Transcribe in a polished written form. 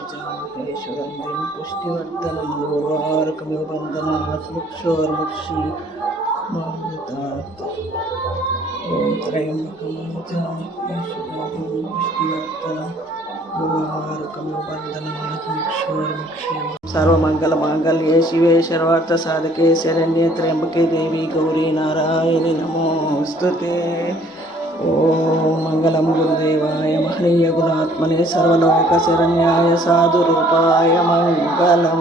यजामहेश्वरन्दिं पुष्टिवर्धनं गौरवार्कमिव बन्धनात् मुक्षोर्मुक्षीमामृतात् ॐ त्र्यम्बकं यजामहेश्वरन्दिं पुष्टिवर्धनं गौरवार्कमिव बन्धनात् मुक्षोर्मुक्षीमामृतात् सर्वमङ्गलमाङ्गल्ये शिवे सर्वार्थसाधके शरण्ये त्र्यम्बके देवी गौरी नारायणि नमोऽस्तुते। ओम मंगलम गुरुदेवाय महनीय गुणात्मने सर्वलोक शरण्याय साधुरूपाय मंगलम।